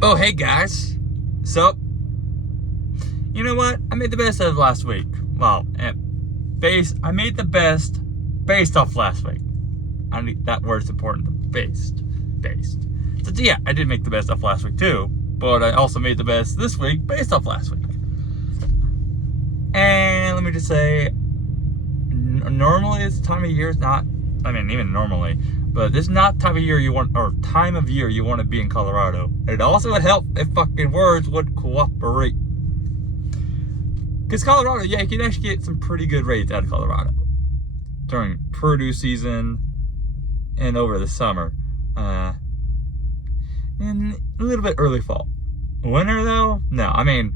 Oh, hey guys. So, you know what? I made the best of last week. Well, I made the best based off last week. That word's important. Based. So yeah, I did make the best off last week too, but I also made the best this week based off last week. And let me just say, normally this time of year is not. I mean, even normally, but this is not time of year you want to be in Colorado. It also would help if fucking words would cooperate. Because Colorado, yeah, you can actually get some pretty good rates out of Colorado during produce season and over the summer, and a little bit early fall. Winter though, no. I mean,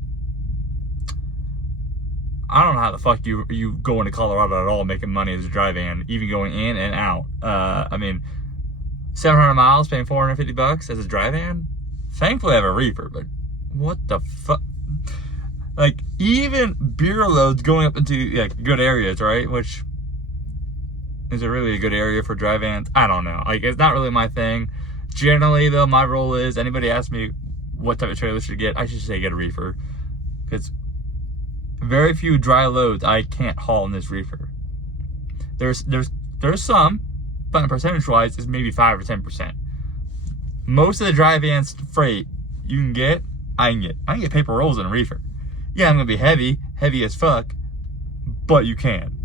I don't know how the fuck you go into Colorado at all making money as a dry van, even going in and out. I mean, 700 miles paying $450 as a dry van. Thankfully I have a reefer, but what the fuck? Like, even beer loads going up into good areas, right? Which is it really a good area for dry vans? I don't know. Like, it's not really my thing. Generally though, my rule is anybody asks me what type of trailer should get, I should say get a reefer, because very few dry loads I can't haul in this reefer. There's some, but percentage wise, it's maybe 5 or 10%. Most of the dry vans freight you can get, I can get paper rolls in a reefer. Yeah, I'm gonna be heavy as fuck, but you can.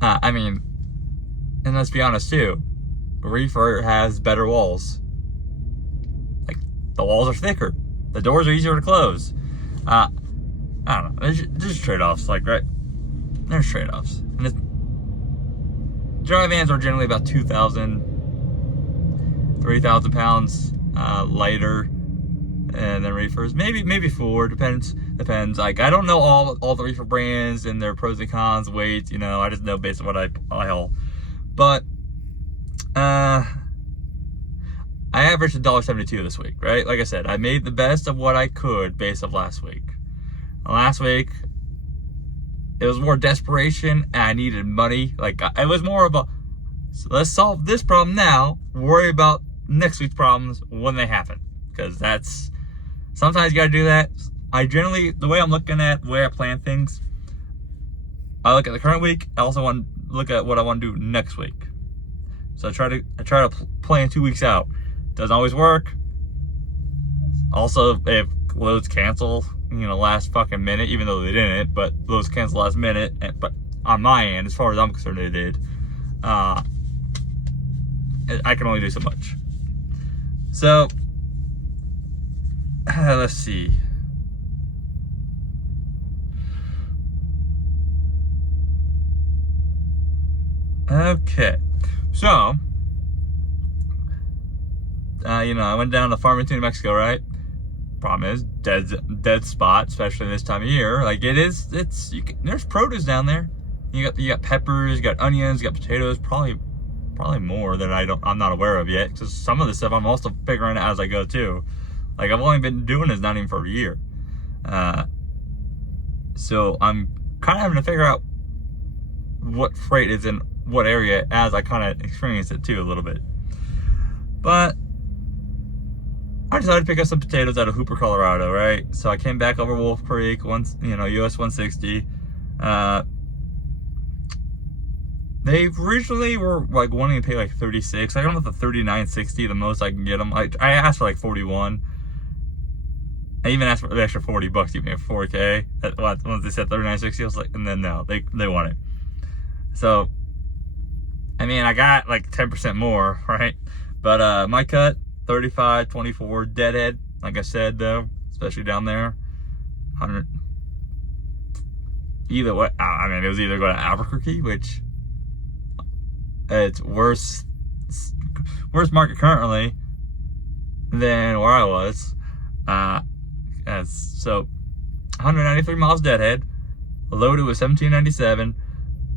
I mean, and let's be honest too, a reefer has better walls. Like, the walls are thicker, the doors are easier to close. I don't know. There's trade-offs, like, right? There's trade-offs. And dry vans are generally about 2,000, 3,000 pounds lighter than reefers. Maybe 4. Depends. Like, I don't know all the reefer brands and their pros and cons, weights. You know, I just know based on what I haul. But I averaged $1.72 this week, right? Like I said, I made the best of what I could based off last week. Last week, it was more desperation and I needed money. Like, it was more of a, so let's solve this problem now, worry about next week's problems when they happen. Because sometimes you gotta do that. The way I'm looking at, the way I plan things, I look at the current week, I also want to look at what I want to do next week. So I try to plan 2 weeks out. Doesn't always work. Also, if loads cancel, last fucking minute, even though they didn't, but those canceled last minute, but on my end, as far as I'm concerned, they did. I can only do so much. So, let's see. Okay. So, I went down to Farmington, New Mexico, right? Problem is, dead spot, especially this time of year. Like, there's produce down there. You got peppers, you got onions, you got potatoes, probably more than I'm not aware of yet. Because some of the stuff I'm also figuring out as I go too. Like, I've only been doing this not even for a year. So I'm kind of having to figure out what freight is in what area as I kind of experience it too a little bit. But I decided to pick up some potatoes out of Hooper, Colorado, right? So I came back over Wolf Creek, US 160. They originally were like wanting to pay like 36. I don't know if the 39.60 the most I can get them. I asked for like 41. I even asked for the extra $40 to get 4K. Once they said 39.60, I was like, and then no, they want it. So, I mean, I got like 10% more, right? But my cut, 35.24 deadhead. Like I said though, especially down there, 100. Either way, I mean, it was either going to Albuquerque, which it's worse market currently than where I was. So 193 miles deadhead, loaded with 1797,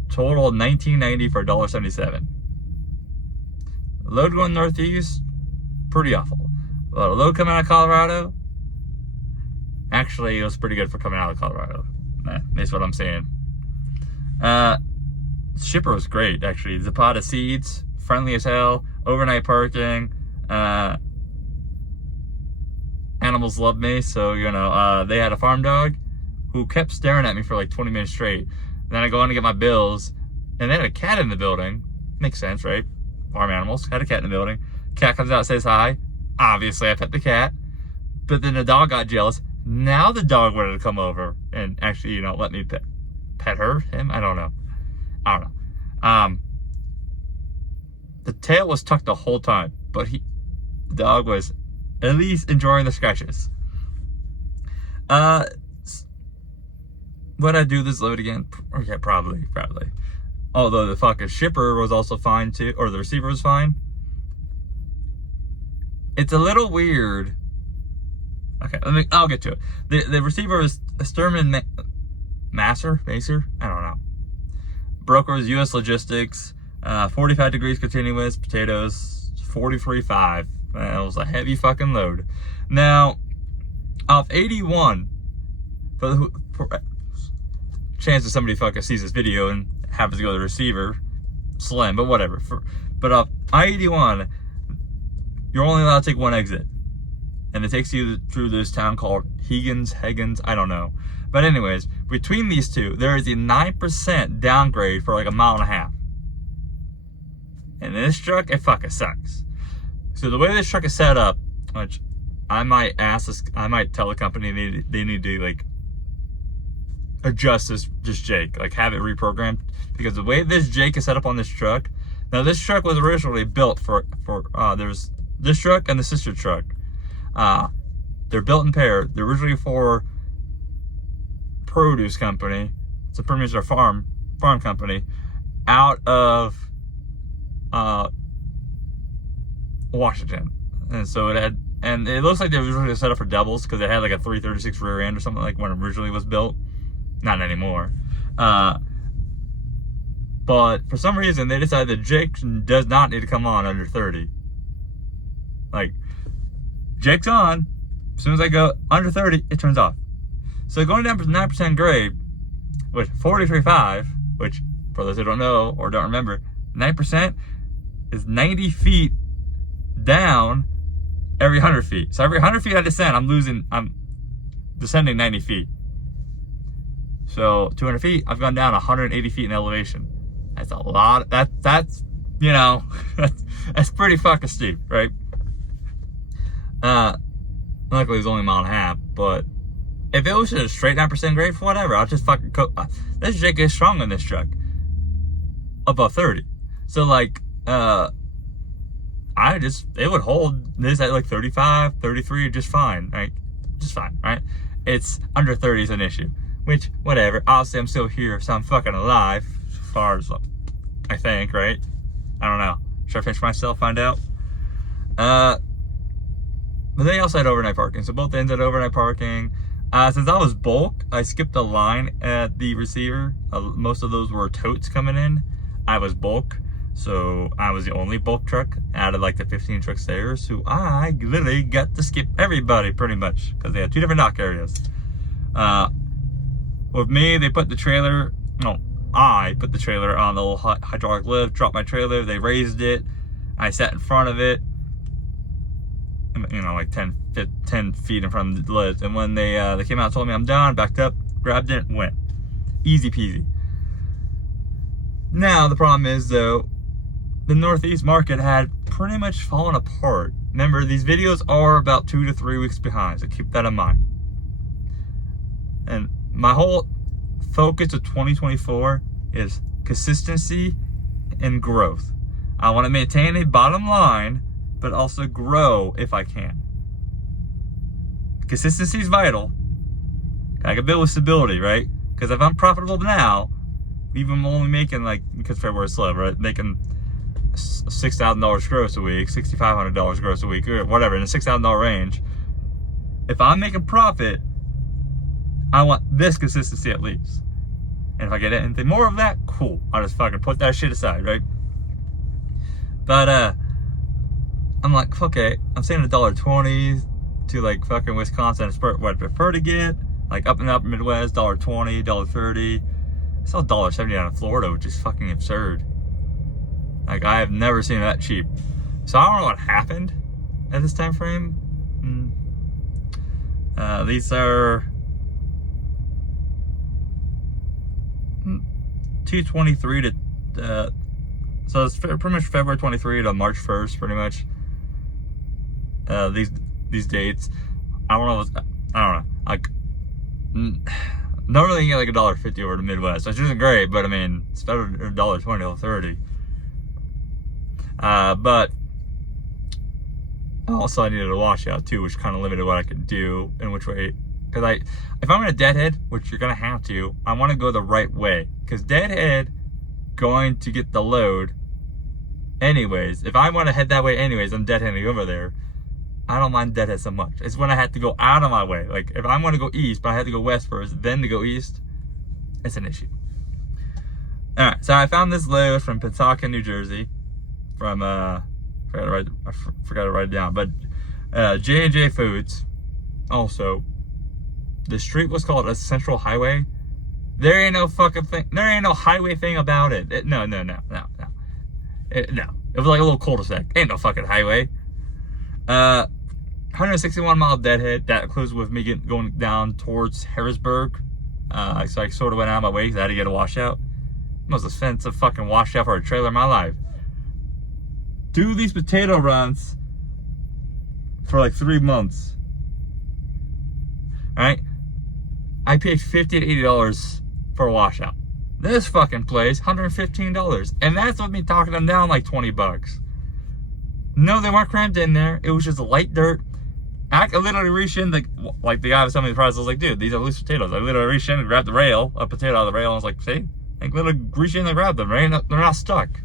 total 1990 for $1.77. Load going northeast, pretty awful. But a load coming out of Colorado, actually it was pretty good for coming out of Colorado. That's what I'm saying. Shipper was great, actually. Zapata seeds, friendly as hell, overnight parking. animals love me, so, you know, they had a farm dog who kept staring at me for like 20 minutes straight. And then I go in to get my bills, and they had a cat in the building. Makes sense, right? Farm animals, had a cat in the building. Cat comes out, says hi. Obviously, I pet the cat. But then the dog got jealous. Now the dog wanted to come over and actually, you know, let me pet him. I don't know. The tail was tucked the whole time, but the dog was at least enjoying the scratches. Would I do this load again? Okay, probably. Although the fucking shipper was also fine too, or the receiver was fine. It's a little weird. Okay, I'll get to it. The receiver is Sturman Macer? I don't know. Broker was U.S. Logistics, 45 degrees continuous, potatoes, 43.5. That was a heavy fucking load. Now, off 81, for chances somebody fucking sees this video and happens to go to the receiver, slim, but whatever. But off I-81, you're only allowed to take one exit. And it takes you through this town called Higgins, I don't know. But anyways, between these two, there is a 9% downgrade for like a mile and a half. And this truck, it fucking sucks. So the way this truck is set up, which I might tell the company they need to like adjust this Jake, like have it reprogrammed, because the way this Jake is set up on this truck. Now this truck was originally built for there's this truck and the sister truck. They're built in pair. They're originally for produce company. It's a producer farm company out of Washington. And so it looks like they were originally set up for doubles because it had like a 336 rear end or something like when it originally was built. Not anymore. But for some reason they decided that Jake does not need to come on under 30. Like, Jake's on. As soon as I go under 30, it turns off. So going down to 9% grade with 43.5, which for those who don't know or don't remember, 9% is 90 feet down every 100 feet. So every 100 feet I descend, I'm descending 90 feet. So 200 feet, I've gone down 180 feet in elevation. That's a lot. That's you know, that's pretty fucking steep, right? Luckily it's only a mile and a half, but if it was just a straight 9% grade for whatever, I'll just fucking this Jake is strong in this truck. Above 30. So like, it would hold this at like 35, 33, just fine, right? Just fine, right? It's under 30 is an issue, which, whatever. Obviously I'm still here, so I'm fucking alive, as far as I think, right? I don't know. Should I pinch myself, find out? But they also had overnight parking. So both ends had overnight parking. Since I was bulk, I skipped a line at the receiver. Most of those were totes coming in. I was bulk. So I was the only bulk truck out of like the 15 trucks there. So I literally got to skip everybody pretty much because they had two different dock areas. With me, they put the trailer, I put the trailer on the little hydraulic lift, dropped my trailer, they raised it. I sat in front of it. You know, like 10 feet in front of the lift. And when they came out and told me I'm done, backed up, grabbed it, went. Easy peasy. Now, the problem is, though, the Northeast market had pretty much fallen apart. Remember, these videos are about 2 to 3 weeks behind, so keep that in mind. And my whole focus of 2024 is consistency and growth. I want to maintain a bottom line, but also grow if I can. Consistency is vital. I can build with stability, right? Because if I'm profitable now, even only making like, because February's slow, right? Making $6,000 gross a week, $6,500 gross a week, or whatever, in the $6,000 range. If I'm making profit, I want this consistency at least. And if I get anything more of that, cool. I'll just fucking put that shit aside, right? But, I'm like, okay, I'm saying $1.20 to like fucking Wisconsin. That's what I prefer to get. Like up in the upper Midwest, $1.20, $1.30. I saw $1.70 out of Florida, which is fucking absurd. Like, I have never seen that cheap. So I don't know what happened at this time frame. These are 2/23 to so it's pretty much February 23 to March 1st, pretty much. These dates. I don't know. Like, normally you get like $1.50 over the Midwest, which isn't great, but I mean it's better than $1.20 or $1.30. But also I needed a washout too, which kind of limited what I could do and which way. Because if I'm in a deadhead, which you're gonna have to, I want to go the right way. Because deadhead going to get the load anyways. If I want to head that way anyways, I'm deadheading over there. I don't mind deadhead so much. It's when I have to go out of my way. Like if I want to go east, but I have to go west first, then to go east, it's an issue. All right, so I found this load from Pensacola, New Jersey, from I forgot to write it down, but J&J Foods. Also, the street was called a Central Highway. There ain't no fucking thing. There ain't no highway thing about it. No. It was like a little cul-de-sac. Ain't no fucking highway. 161 mile deadhead. That includes with me going down towards Harrisburg. So I sort of went out of my way because I had to get a washout. Most expensive fucking washout for a trailer in my life. Do these potato runs for like 3 months. Alright? I paid $50 to $80 for a washout. This fucking place, $115. And that's with me talking them down like $20. No, they weren't cramped in there. It was just light dirt. I literally reached in, like the guy with some of the prices, I was like, dude, these are loose potatoes. I literally reached in and grabbed the rail, a potato out of the rail, and I was like, see? Like, literally reached in and grabbed them, right? They're not stuck.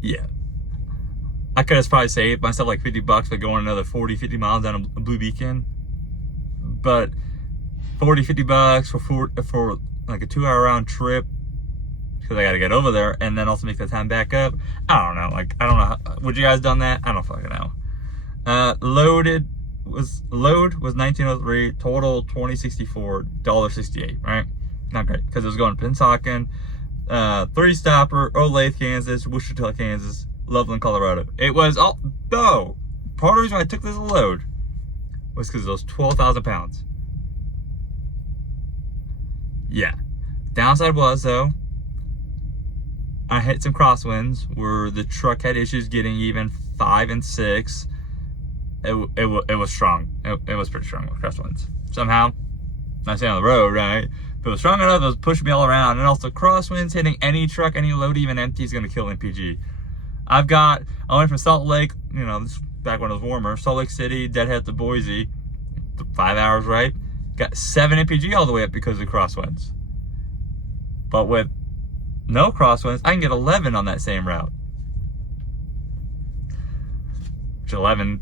Yeah. I could have probably saved myself like $50 by going another 40, 50 miles down a Blue Beacon. But $40-50 for like a 2-hour round trip, because I got to get over there and then also make that time back up. I don't know. Like, I don't know. Would you guys done that? I don't fucking know. Load was 1903, total 2064, $1.68, right? Not great, because it was going to Pensacola, 3-stopper, Olathe, Kansas, Wichita, Kansas, Loveland, Colorado. It was all, though, part of the reason why I took this load was because of those 12,000 pounds. Yeah. Downside was, though, I hit some crosswinds where the truck had issues getting even 5 and 6. It was strong. It was pretty strong with crosswinds. Somehow, not saying on the road, right? But it was strong enough, it was pushing me all around. And also crosswinds, hitting any truck, any load, even empty, is going to kill MPG. I went from Salt Lake, you know, this back when it was warmer, Salt Lake City, deadhead to Boise, 5 hours, right? Got 7 MPG all the way up because of crosswinds. But with no crosswinds, I can get 11 on that same route. Which 11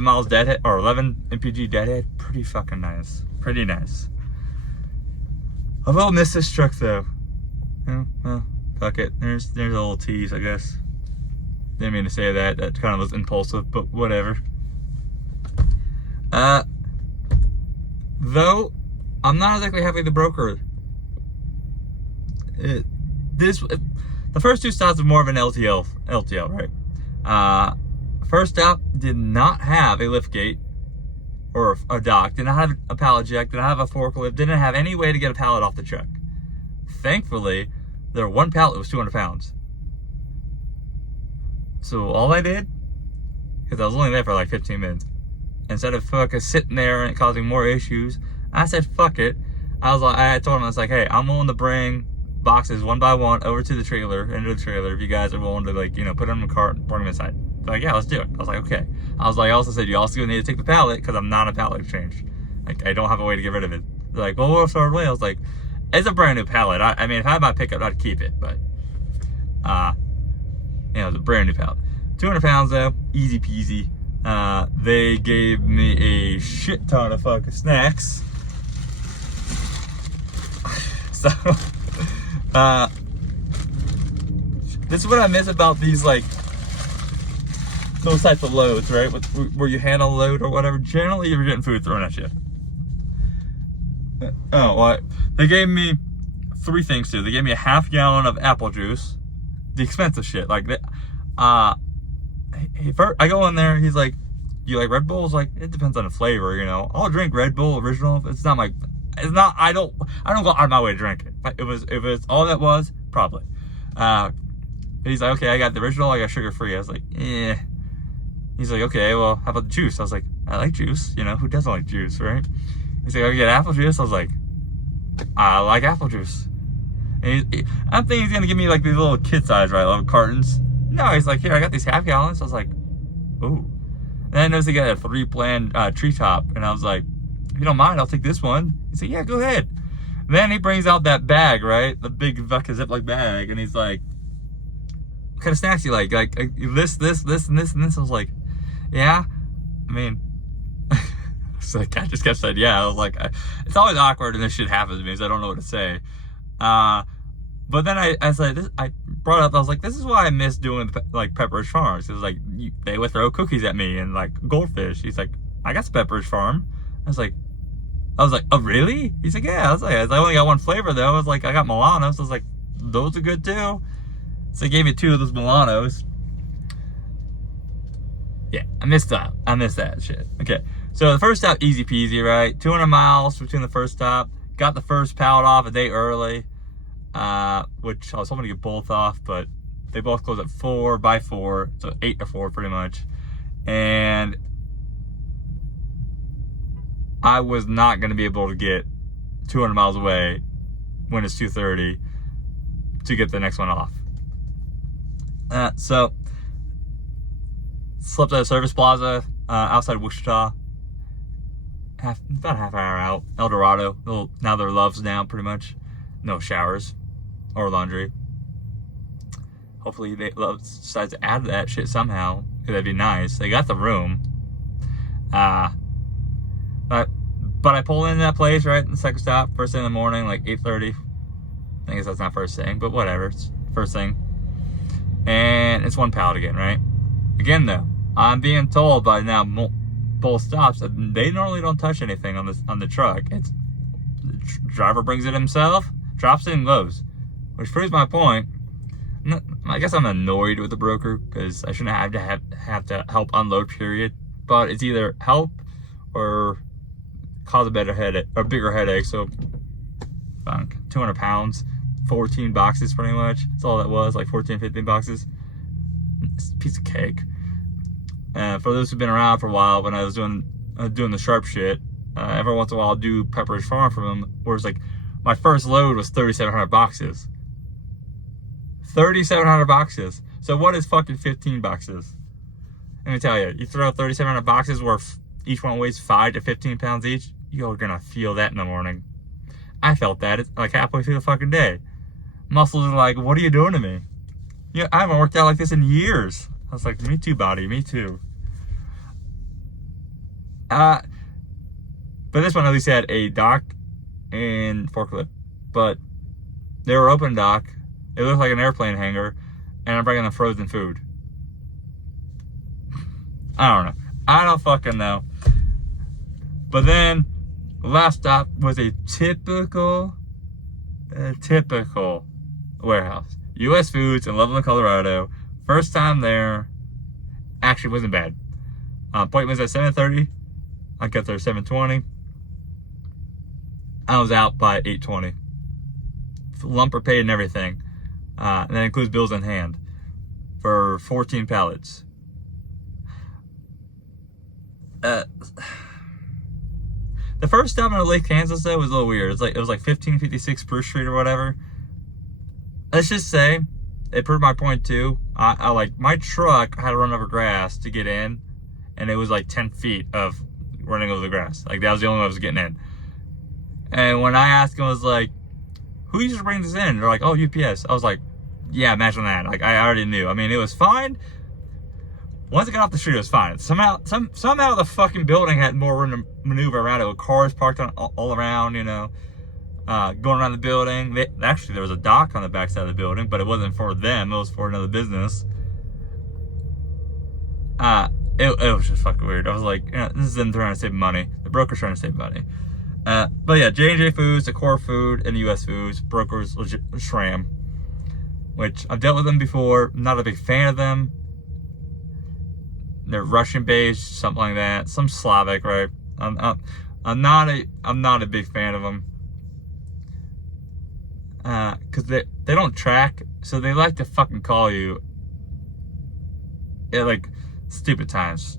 miles deadhead, or 11 MPG deadhead, pretty fucking nice. Pretty nice. I will miss this truck though. Yeah, well, fuck it. There's a little tease, I guess. Didn't mean to say that. That kind of was impulsive, but whatever. Though, I'm not exactly happy with the broker. The first 2 stops were more of an LTL, right? First stop did not have a lift gate or a dock, did not have a pallet jack, did not have a forklift, didn't have any way to get a pallet off the truck. Thankfully, their one pallet was 200 pounds. So all I did, because I was only there for like 15 minutes, instead of fucking sitting there and causing more issues, I said fuck it. I told them, I was like, hey, I'm willing to bring boxes one by one over to the trailer, into the trailer, if you guys are willing to, like, you know, put them in a cart and bring them inside. They're like, yeah, let's do it. I was like, okay. I also said, you also need to take the pallet, because I'm not a pallet exchange. Like, I don't have a way to get rid of it. They're like, well, what's our way? I was like, it's a brand new pallet. I mean, if I had my pickup, I'd keep it, but, you know, it's a brand new pallet. 200 pounds though, easy peasy. They gave me a shit ton of fucking snacks. So, this is what I miss about these, like, those types of loads, right? Where you handle a load or whatever. Generally, you're getting food thrown at you. Oh, what? They gave me 3 things too. They gave me a half gallon of apple juice, the expensive shit. Like, I go in there. He's like, do you like Red Bull? I was like, it depends on the flavor, you know. I'll drink Red Bull original. It's not I don't go out of my way to drink it. But if it's all that was, probably. He's like, okay, I got the original, I got sugar free. I was like, eh. He's like, okay, well, how about the juice? I was like, I like juice, you know, who doesn't like juice, right? He's like, I get apple juice. I was like, I like apple juice. And I'm thinking he's gonna give me like these little kid size, right, little cartons. No, he's like, here, I got these half gallons. I was like, ooh. And then I noticed he got a 3-blend treetop, and I was like, if you don't mind, I'll take this one. He's like, yeah, go ahead. Then he brings out that bag, right, the big fucking Ziploc bag, and he's like, what kind of snacks you like? Like this, and this, and this. I was like, yeah. I mean, it's like I just kept saying, yeah. I was like, it's always awkward when this shit happens to me, so I don't know what to say. But then I brought up, I was like, this is why I miss doing like Pepperidge Farms. It was like they would throw cookies at me and like goldfish. He's like, I got some Pepperidge Farm. I was like, oh really? He's like, yeah. I was like, I only got one flavor though. I was like, I got Milanos. I was like, those are good too. So he gave me 2 of those Milanos. Yeah, I missed that shit. Okay, so the first stop, easy peasy, right? 200 miles between the first stop. Got the first pallet off a day early, which I was hoping to get both off, but they both closed at 4 by 4, so 8 to 4 pretty much. And I was not going to be able to get 200 miles away when it's 2:30 to get the next one off. So slept at a service plaza outside Wichita. About half an hour out. El Dorado. Now they're Loves now, pretty much. No showers or laundry. Hopefully Loves decides to add that shit somehow. That'd be nice. They got the room. But I pull in that place, right? The second stop, first thing in the morning, like 8:30. I guess that's not first thing, but whatever. It's first thing. And it's one pallet again, right? Again, though, I'm being told by now both stops that they normally don't touch anything on the truck. It's the driver brings it himself, drops it, and goes, which proves my point. I guess I'm annoyed with the broker because I shouldn't have to help unload. Period. But it's either help or cause a bigger headache. So, 200 pounds. 14 boxes pretty much. That's all that was, like 14, 15 boxes. It's a piece of cake. For those who've been around for a while, when I was doing the sharp shit, every once in a while I'll do Pepperidge Farm for them, where it's like, my first load was 3,700 boxes. 3,700 boxes. So what is fucking 15 boxes? Let me tell you, you throw 3,700 boxes where each one weighs 5 to 15 pounds each, you're gonna feel that in the morning. I felt that. It's like halfway through the fucking day. Muscles are like, what are you doing to me? Yeah, I haven't worked out like this in years. I was like, me too, body, me too. But this one at least had a dock and forklift. But they were open dock. It looked like an airplane hangar. And I'm bringing them frozen food. I don't know. I don't fucking know. But then, the last stop was a typical warehouse. U.S. Foods in Loveland, Colorado. First time there. Actually, wasn't bad. Appointment was at 7:30. I got there at 7:20. I was out by 8:20. Lumper paid and everything. And that includes bills in hand. For 14 pallets. The first stop in Lake Kansas though was a little weird. It was like 1556 Spruce Street or whatever. Let's just say it proved my point too. I like my truck had to run over grass to get in, and it was like 10 feet of running over the grass. Like that was the only way I was getting in. And when I asked him, I was like, "Who used to bring this in?" They're like, "Oh, UPS." I was like, "Yeah, imagine that." Like I already knew. I mean, it was fine. Once it got off the street, it was fine. Somehow the fucking building had more room to maneuver around it with cars parked all around, you know, going around the building. Actually, there was a dock on the backside of the building, but it wasn't for them. It was for another business. It was just fucking weird. I was like, you know, this is them trying to save money. The broker's trying to save money. But yeah, J&J Foods, the core food, and US Foods. Brokers legit SRAM, which I've dealt with them before. I'm not a big fan of them. they're Russian based, something like that, some Slavic, right? I'm not a big fan of them, because they don't track, so they like to fucking call you at like stupid times.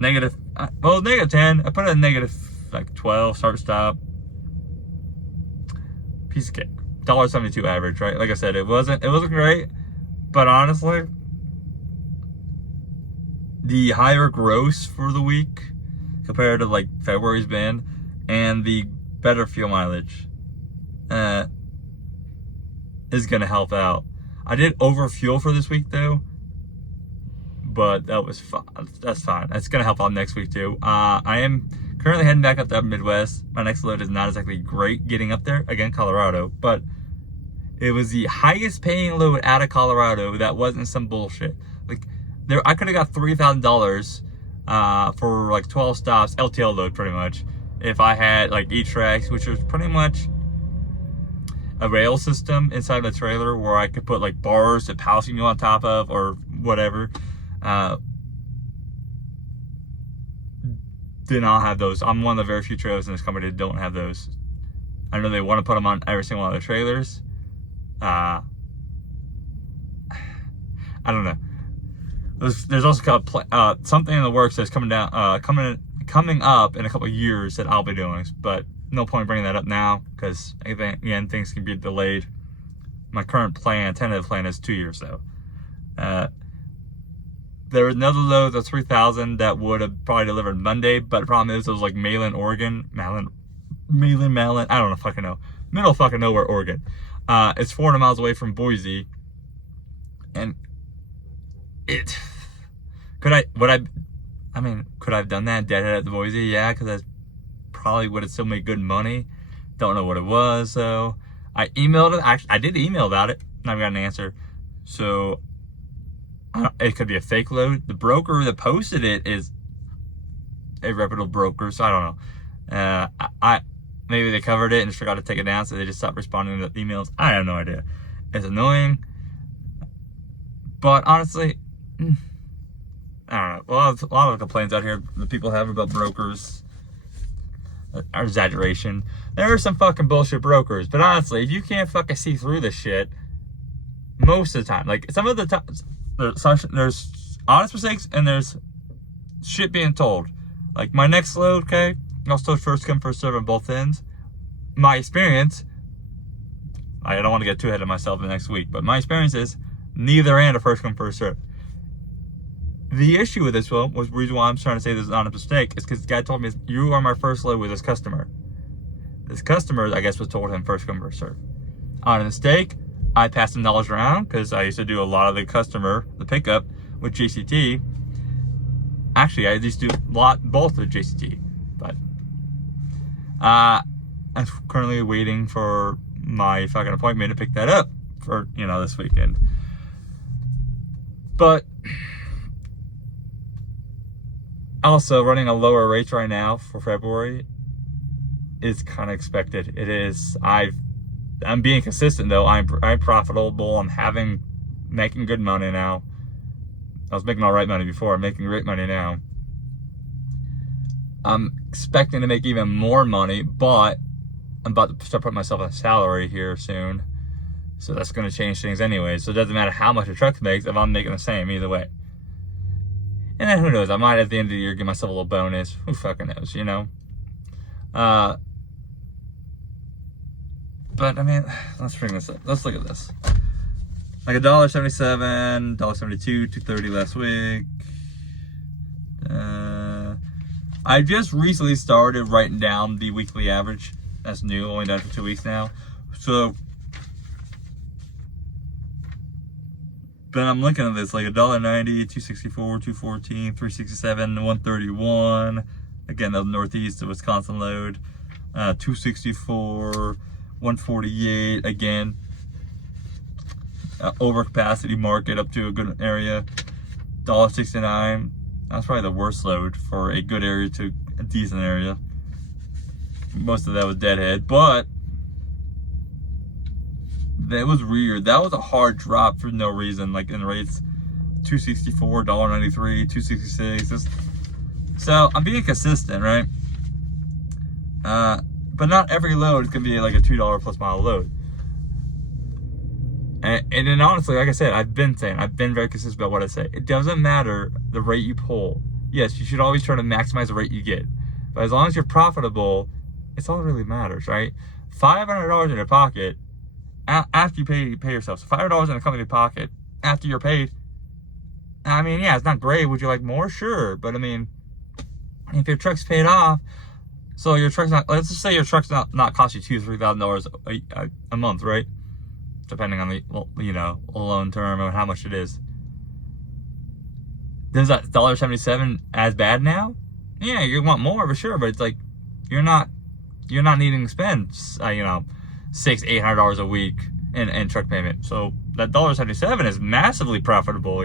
Negative, well, negative 10. I put it at negative like 12 start stop. Piece of cake. $1.72 average, right? Like I said, it wasn't great, but honestly, the higher gross for the week compared to like February's been, and the better fuel mileage is gonna help out. I did over fuel for this week though, but that was fine. That's fine. That's gonna help out next week too. I am currently heading back up to Midwest. My next load is not exactly great getting up there. Again, Colorado, but it was the highest paying load out of Colorado that wasn't some bullshit. Like I could have got $3,000 for like 12 stops, LTL load pretty much, if I had like E-Tracks, which was pretty much a rail system inside the trailer where I could put like bars that housing you on top of or whatever. Did not have those. I'm one of the very few trailers in this company that don't have those. I know they want to put them on every single one of their trailers. I don't know. There's also something in the works that's coming up in a couple of years that I'll be doing, but no point bringing that up now because again, things can be delayed. My current tentative plan is 2 years though. There was another load of 3,000 that would have probably delivered Monday, but the problem is it was like Malin, Oregon. Malin, I don't know, fucking know. Middle of fucking nowhere, Oregon. It's 400 miles away from Boise. And could I have done that deadhead at the Boise? Yeah, because that probably would have still made good money. Don't know what it was, though. I emailed it. Actually, I did email about it. Never got an answer. So it could be a fake load. The broker that posted it is a reputable broker, so I don't know. Maybe they covered it and just forgot to take it down, so they just stopped responding to the emails. I have no idea. It's annoying, but honestly, I don't know. Well, a lot of complaints out here that people have about brokers are exaggeration. There are some fucking bullshit brokers, but honestly, if you can't fucking see through this shit, most of the time, like some of the times, there's honest mistakes and there's shit being told. Like my next load, okay, I'll still first come first serve on both ends. My experience, I don't want to get too ahead of myself the next week, but my experience is neither end are first come first serve. The issue with this one was the reason why I'm trying to say this is not a mistake is because the guy told me you are my first load with this customer. This customer, I guess, was told him first come first serve. On a mistake, I passed some knowledge around because I used to do a lot of the pickup with JCT. Actually, I used to do both with JCT, but I'm currently waiting for my fucking appointment to pick that up for, this weekend. But also running a lower rate right now for February is kind of expected. It is. I'm being consistent though. I'm profitable. I'm making good money now. I was making all right money before. I'm making great money now. I'm expecting to make even more money, but I'm about to start putting myself on a salary here soon. So that's going to change things anyway. So it doesn't matter how much a truck makes if I'm making the same either way. And then who knows? I might at the end of the year give myself a little bonus. Who fucking knows, But I mean, let's bring this up. Let's look at this. Like $1.77, $1.72, $2.30 last week. I just recently started writing down the weekly average. That's new, only done for 2 weeks now. So, but I'm looking at this like $1.90, $2.64, $2.14, $3.67, $1.31. Again, the Northeast to Wisconsin load. $2.64, $1.48. Again, overcapacity market up to a good area. $1.69. That's probably the worst load for a good area to a decent area. Most of that was deadhead, but that was weird. That was a hard drop for no reason. Like in rates, $2.64, $1.93, $2.66. So I'm being consistent, right? But not every load is gonna be like a $2 plus mile load. And then honestly, like I said, I've been very consistent about what I say. It doesn't matter the rate you pull. Yes, you should always try to maximize the rate you get. But as long as you're profitable, it's all that really matters, right? $500 in your pocket after you pay yourself. So $500 in a company pocket after you're paid. I mean, yeah, it's not great. Would you like more? Sure. But I mean, if your truck's paid off, so your truck's not, let's just say your truck's not cost you $2,000 or $3,000 a month, right? Depending on the, loan term and how much it is. Is that $1.77 as bad now? Yeah, you want more for sure, but it's like you're not needing to spend $600-$800 a week in truck payment. So that $1.77 is massively profitable,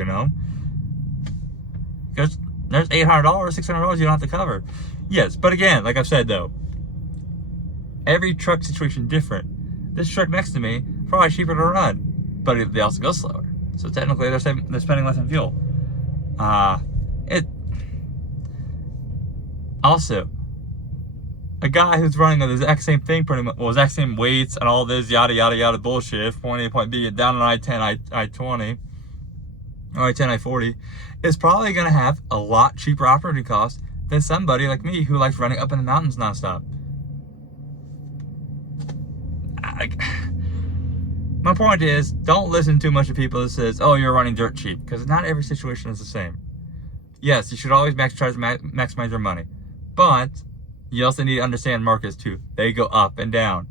because there's $800, $600 you don't have to cover. Yes, but again, like I've said though, every truck situation different. This truck next to me probably cheaper to run, but they also go slower. So technically, they're spending less on fuel. Also, a guy who's running the exact same thing, pretty much, exact same weights and all this yada yada yada bullshit, point A to point B, down on I-10, I-20, or I-10, I-40, is probably going to have a lot cheaper operating costs than somebody like me who likes running up in the mountains nonstop. My point is, don't listen too much to people that says, oh, you're running dirt cheap, because not every situation is the same. Yes, you should always try to maximize your money, but you also need to understand markets too. They go up and down.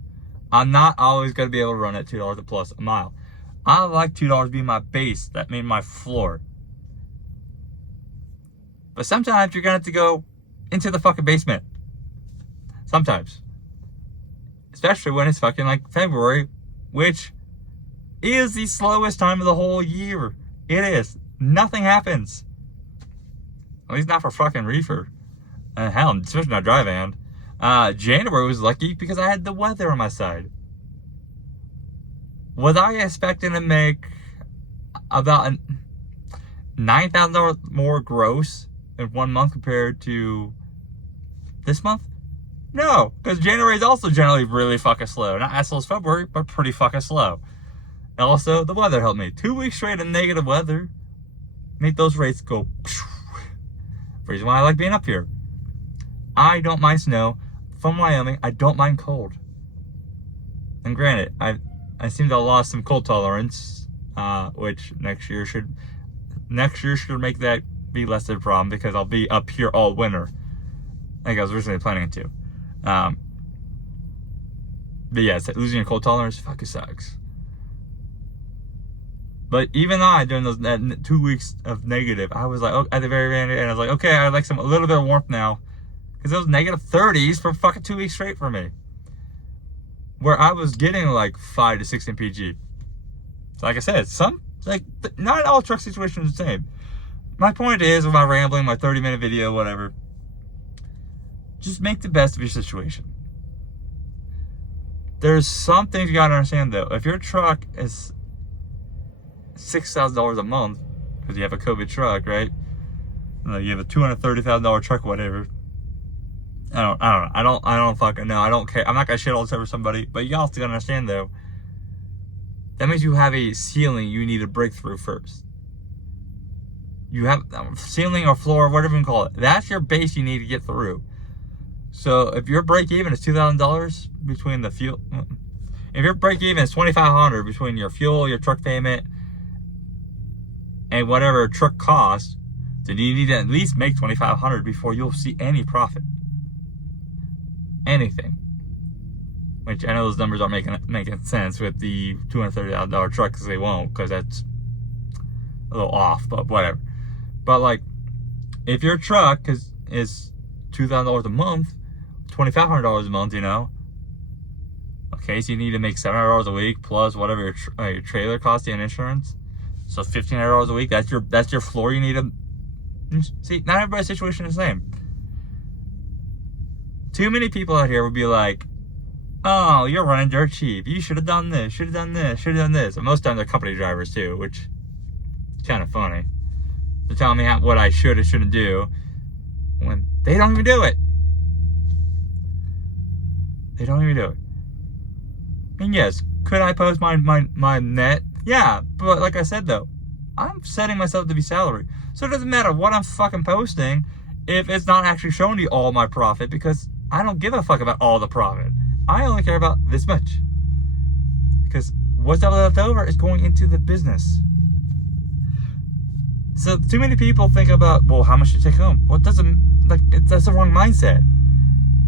I'm not always going to be able to run at $2 a plus a mile. I like $2 being my base. That means my floor. But sometimes you're going to have to go into the fucking basement. Sometimes. Especially when it's fucking like February, which is the slowest time of the whole year. It is. Nothing happens. At least not for fucking reefer. Hell, especially not dry van. January was lucky because I had the weather on my side. Was I expecting to make about $9,000 more gross in 1 month compared to this month? No, because January is also generally really fucking slow. Not as slow as February, but pretty fucking slow. And also, the weather helped me. 2 weeks straight of negative weather made those rates go. Reason why I like being up here. I don't mind snow. From Wyoming, I don't mind cold. And granted, I seem to have lost some cold tolerance, which next year should make that be less of a problem because I'll be up here all winter, like I was originally planning to. But yeah, losing your cold tolerance fucking sucks. But even though during that 2 weeks of negative, I was like, oh, at the very end, and I was like, okay, I like a little bit of warmth now. Because it was negative 30s for fucking 2 weeks straight for me. Where I was getting like 5 to 16 PG. So like I said, not all truck situations are the same. My point is, with my rambling, my 30-minute video, whatever, just make the best of your situation. There's some things you gotta understand though. If your truck is $6,000 a month, because you have a COVID truck, right? You have a $230,000 truck, whatever. I don't know. I don't fucking know. I don't care. I'm not gonna shit all this over somebody, but you also gotta understand though. That means you have a ceiling you need to break through first. You have ceiling or floor, whatever you can call it. That's your base you need to get through. So if your break even is $2,000 between the fuel, if your break even is $2,500 between your fuel, your truck payment, and whatever truck costs, then you need to at least make $2,500 before you'll see any profit. Anything. Which I know those numbers aren't making sense with the $230,000 truck, because they won't, because that's a little off, but whatever. But like, if your truck is $2,000 a month, $2,500 a month, okay, so you need to make $700 a week plus whatever your trailer costs and insurance. So $1,500 a week. That's your floor. You need to see. Not everybody's situation is the same. Too many people out here would be like, "Oh, you're running dirt cheap. You should have done this. Should have done this. Should have done this." And most times they're company drivers too, which is kind of funny. They're telling me what I should or shouldn't do when they don't even do it. They don't even do it. And yes, could I post my net? Yeah, but like I said though, I'm setting myself to be salary. So it doesn't matter what I'm fucking posting if it's not actually showing you all my profit, because I don't give a fuck about all the profit. I only care about this much. Because what's left over is going into the business. So too many people think about, well, how much you take home? Well, that's the wrong mindset.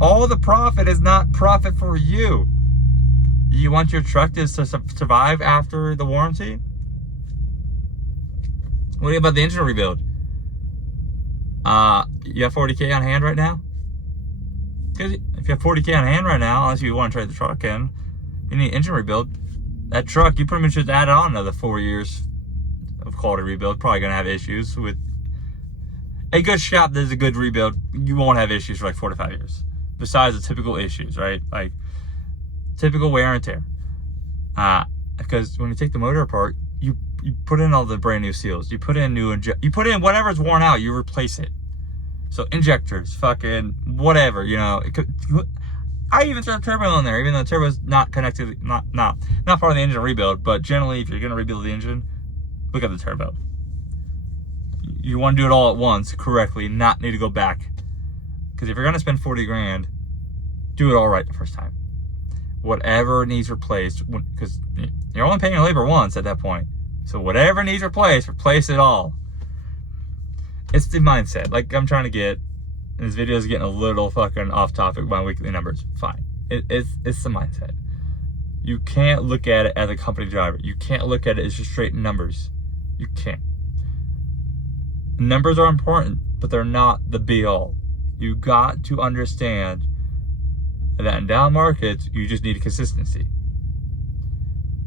All the profit is not profit for you. You want your truck to survive after the warranty? What do you about the engine rebuild? You have 40K on hand right now? Because if you have 40K on hand right now, unless you want to trade the truck in, you need engine rebuild. That truck, you pretty much just add on another 4 years of quality rebuild. Probably going to have issues with a good shop. There's a good rebuild. You won't have issues for like 4 to 5 years. Besides the typical issues, right? Like typical wear and tear. Because when you take the motor apart, you put in all the brand new seals. You put in you put in whatever's worn out, you replace it. So injectors, fucking whatever, you know. I even throw a turbo in there, even though the turbo's not connected, not part of the engine rebuild. But generally, if you're gonna rebuild the engine, look at the turbo. You want to do it all at once correctly, not need to go back. Because if you're gonna spend 40 grand, do it all right the first time. Whatever needs replaced, because you're only paying your labor once at that point. So whatever needs replaced, replace it all. It's the mindset. Like I'm trying to get, and this video is getting a little fucking off topic by weekly numbers. Fine. It's the mindset. You can't look at it as a company driver. You can't look at it as just straight numbers. You can't. Numbers are important, but they're not the be all. You got to understand that in down markets, you just need consistency.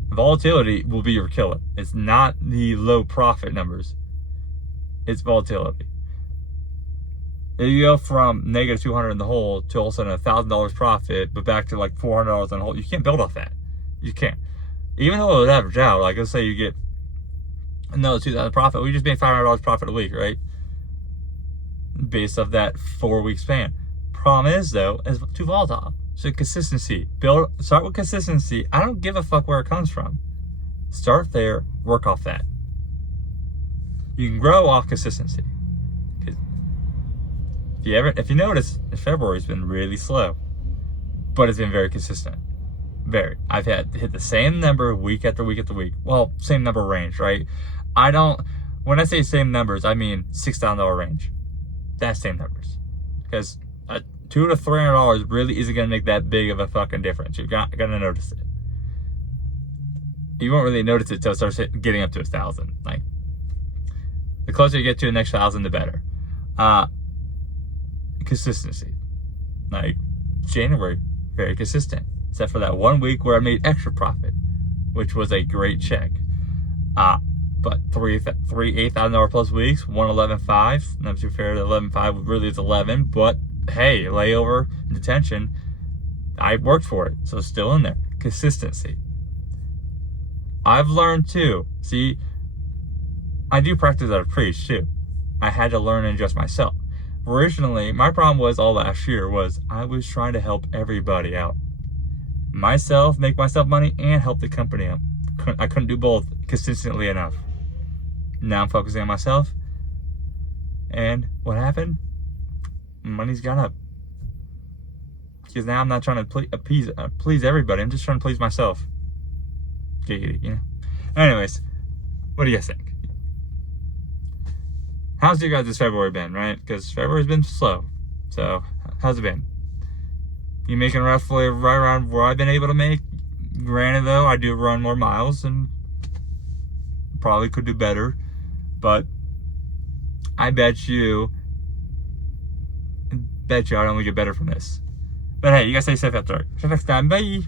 Volatility will be your killer. It's not the low profit numbers. It's volatility. If you go from negative 200 in the hole to all of a sudden $1,000 profit, but back to like $400 in the hole, you can't build off that. You can't. Even though it would average out, like let's say you get another $2,000 profit, we just made $500 profit a week, right? Based off that 4-week span. Problem is though, it's too volatile. So consistency. Start with consistency. I don't give a fuck where it comes from. Start there, work off that. You can grow off consistency. If you notice, February's been really slow, but it's been very consistent. Very. I've had hit the same number week after week after week. Well, same number range, right? When I say same numbers, I mean $6,000 range. That's same numbers. Because $200 to $300 really isn't going to make that big of a fucking difference. You're going to notice it. You won't really notice it until it starts getting up to 1,000. Like, the closer you get to the next 1,000, the better. Consistency. Like, January, very consistent. Except for that 1 week where I made extra profit, which was a great check. But three $8,000 plus weeks, 11.5. Not too fair, 11.5 really is 11, but hey, layover, detention, I worked for it, so it's still in there. Consistency. I've learned too. See, I do practice that I preach too. I had to learn and adjust myself. Originally, my problem was all last year was I was trying to help everybody out. Make myself money, and help the company out. I couldn't do both consistently enough. Now I'm focusing on myself. And what happened? Money's gone up. Because now I'm not trying to please everybody. I'm just trying to please myself. You know? Anyways, what do you guys think? How's your guys' February been, right? Because February's been slow. So, how's it been? You making roughly right around where I've been able to make? Granted, though, I do run more miles and probably could do better. But I bet you I'd only get better from this. But hey, you guys stay safe out there. Till next time, bye.